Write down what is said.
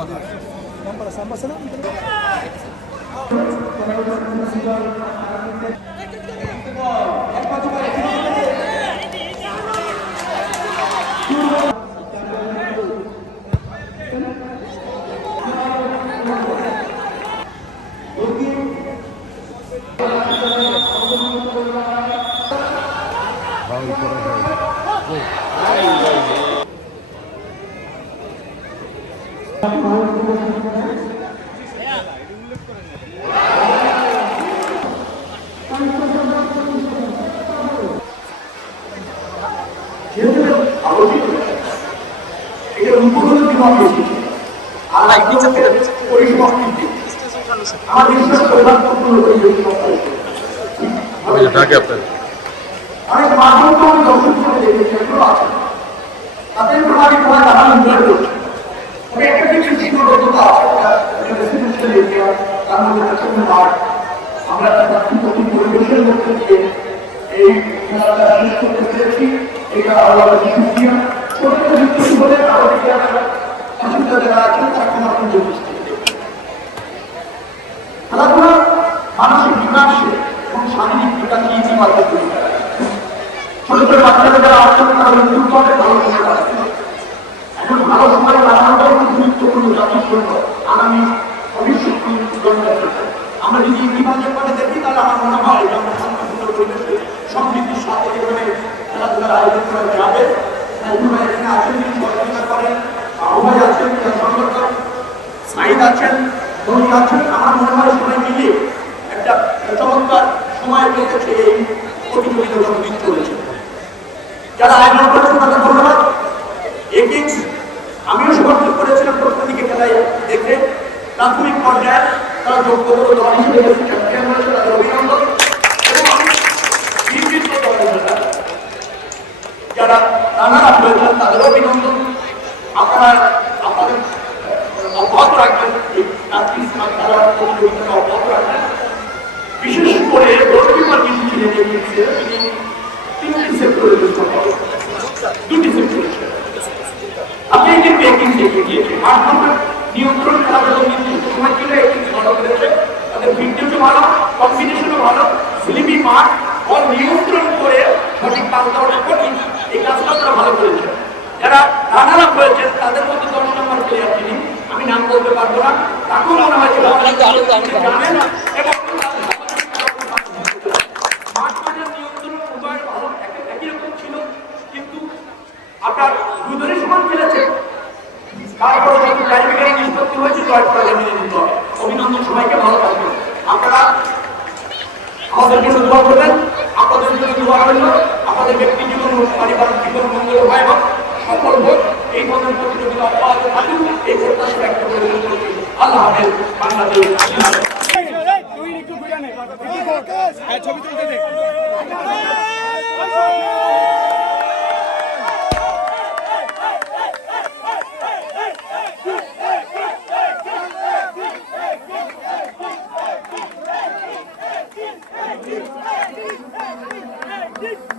কথা। অনেক মাধ্যম তো আমি দর্শক হিসেবে দেখেছি, এগুলো আছে তাদের প্রভাবে তোমার নানা এনজয় করছে। তবে একটা কিছু সীমাবদ্ধতা আছে, রেসিডেন্সিয়াল এরিয়া, তার মধ্যে প্রচন্ড মাঠ, আমরা একটা নতুন পরিবেশের মধ্যে দিয়ে এই খেলাটা শেষ করতে পেরেছি। এটা আল্লাহ সুক্রিয়া। ছোট কিছু বলে আমাদের অসুবিধা যারা আছেন তারা ক্ষমা করে খেলাধুলা মানসিক বিকাশে এবং শারীরিক বিকাশে ইতিবাচক ভূমিকা রাখে। ছোট ছোট বাচ্চারা যারা আছেন তারা মৃত্যুর পথে ভালো ভূমিকা রাখে। এখন ভালো সময় লাগানোটাও খুব গুরুত্বপূর্ণ জাতির জন্য, আগামী ভবিষ্যৎ জন্মের ক্ষেত্রে। আমরা যদি ইতিবাচক পথে দেখি তাহলে আমার মনে হয় যে আমরা শান্তিপূর্ণ পরিবেশে সমৃদ্ধির সাথে যেভাবে খেলাধুলার আয়োজন করা যাবে। উভয় এখানে আছেন, তিনি সহযোগিতা করেন, উভয় আছেন, সংগঠন সাইদ আছেন, ধনী আছেন। আমার মনে হয় সবাই মিলিয়ে একটা চমৎকার সময় কেটেছে এই প্রতিযোগিতা যতদিন চলেছে। যারা আয়োজন করেছেন তাদের ধন্যবাদ। এগিংস আমিও সমর্থন করেছিলাম প্রথম দিকে খেলায় দেখে। প্রাথমিক পর্যায়ে তারা যোগ্যতর দল হিসেবে চ্যাম্পিয়ন হয়েছে, তাদের অভিনন্দন। এবং আমি নির্দিষ্ট দলের যারা রানার হয়েছেন তাদেরও অভিনন্দন। আপনারা আপনাদের অব্যাহত রাখবেন, এই খেলার প্রতিযোগিতাকে অব্যাহত রাখবেন। বিশেষ করে গোলকিপার যিনি ছিলেন এগিংসে, তিনি 3টি সেট করে দিয়েছেন, 2টি সেট করেছেন। আপনি কিন্তু এগিংসে এগিয়ে গিয়েছে মাঠ নিয়ন্ত্রণ খেলা যখন নির্দিষ্ট সময় ছিল এগিংস ভালো করেছে। তাদের ফিটনেসও ভালো, কম্বিনেশনও ভালো, স্লিপি মাঠ বল নিয়ন্ত্রণ করে সঠিক পাস দেওয়াটা কঠিন, এই কাজটা তারা ভালো করেছে। যারা রানার আপ হয়েছেন তাদের মধ্যে 10 নম্বর প্লেয়ার যিনি, আমি নাম বলতে পারবো না, তাকেও মনে হয় যে জানে না এবং মাঠ মাঠের নিয়ন্ত্রণ উভয়ের ভালো একই রকম ছিল। কিন্তু আপনার দুজনের সমান খেলেছে, তারপরে যখন ক্লারিফিকেশন নিষ্পত্তি হয়েছে জয় পরাজয় মেনে নিতে হবে। অভিনন্দন, সবাইকে ভালো থাকবেন। আপনারা আমাদের জন্য দোয়া করবেন, আপনাদের জন্য দোয়া রইল, আমাদের ব্যক্তি জীবন ও পারিবারিক জীবন মঙ্গল হয় হোক, সফল হোক, এই ধরনের প্রতিযোগিতা অব্যাহত থাকুক, এই প্রত্যাশা ব্যক্ত করে আল্লাহ হাফেজ। বাংলাদেশ ছবি তুলতে দে। Dick!